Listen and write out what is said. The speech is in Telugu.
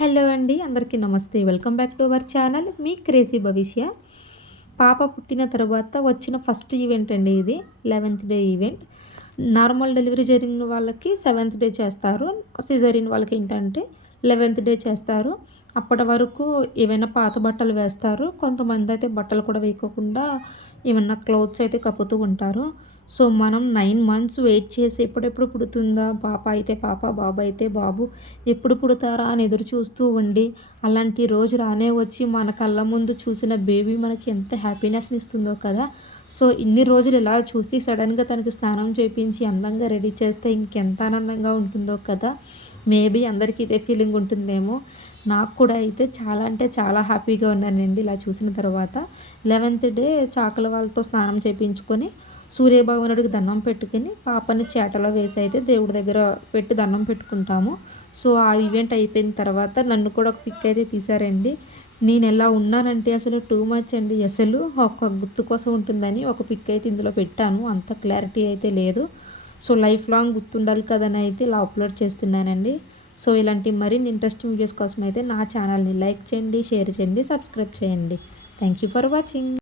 హలో అండి. అందరికీ నమస్తే. Welcome back to our channel me crazy భవిష్య. పాప పుట్టిన తర్వాత వచ్చిన ఫస్ట్ ఈవెంట్ అండి ఇది. 11th day event. Normal delivery జరిగిన వాళ్ళకి 7th డే చేస్తారు. సిజేరియన్ వాళ్ళకి ఏంటంటే 11th డే చేస్తారు. అప్పటి వరకు ఏవైనా పాత బట్టలు వేస్తారు. కొంతమంది అయితే బట్టలు కూడా వేయకోకుండా ఏమన్నా క్లోత్స్ అయితే కప్పుతూ ఉంటారు. సో, మనం 9 మంత్స్ వెయిట్ చేసి ఎప్పుడెప్పుడు పుడుతుందా పాప అయితే పాప, బాబు అయితే బాబు ఎప్పుడు పుడతారా అని ఎదురు చూస్తూ ఉండి, అలాంటి రోజు రానే వచ్చి మన కళ్ళ ముందు చూసిన బేబీ మనకి ఎంత హ్యాపీనెస్‌ని ఇస్తుందో కదా! సో, ఇన్ని రోజులు ఇలా చూసి సడెన్‌గా తనకి స్నానం చేపించి అందంగా రెడీ చేస్తే ఇంకెంత ఆనందంగా ఉంటుందో కదా! మేబీ అందరికీ ఇదే ఫీలింగ్ ఉంటుందేమో. నాకు కూడా అయితే చాలా అంటే చాలా హ్యాపీగా ఉన్నానండి ఇలా చూసిన తర్వాత. 11th డే చాకల వాళ్ళతో స్నానం చేపించుకొని, సూర్యభగవానుడికి దండం పెట్టుకొని, పాపని చేటలో వేసి అయితే దేవుడి దగ్గర పెట్టి దండం పెట్టుకుంటాము. సో, ఆ ఈవెంట్ అయిపోయిన తర్వాత నన్ను కూడా ఒక పిక్ అయితే తీశారండి. నేనెలా ఉన్నానంటే అసలు టూ మచ్ అండి. అసలు ఒక గుర్తు కోసం ఉంటుందని ఒక పిక్ అయితే ఇందులో పెట్టాను. అంత క్లారిటీ అయితే లేదు. సో, లైఫ్ లాంగ్ గుర్తుండాలి కదని అయితే ఇలా అప్‌లోడ్ చేస్తున్నానండి. సో, ఇలాంటి మరిన్ని ఇంట్రెస్టింగ్ వీడియోస్ కోసం అయితే నా ఛానల్‌ని లైక్ చేయండి, షేర్ చేయండి, సబ్స్క్రైబ్ చేయండి. Thank you for watching.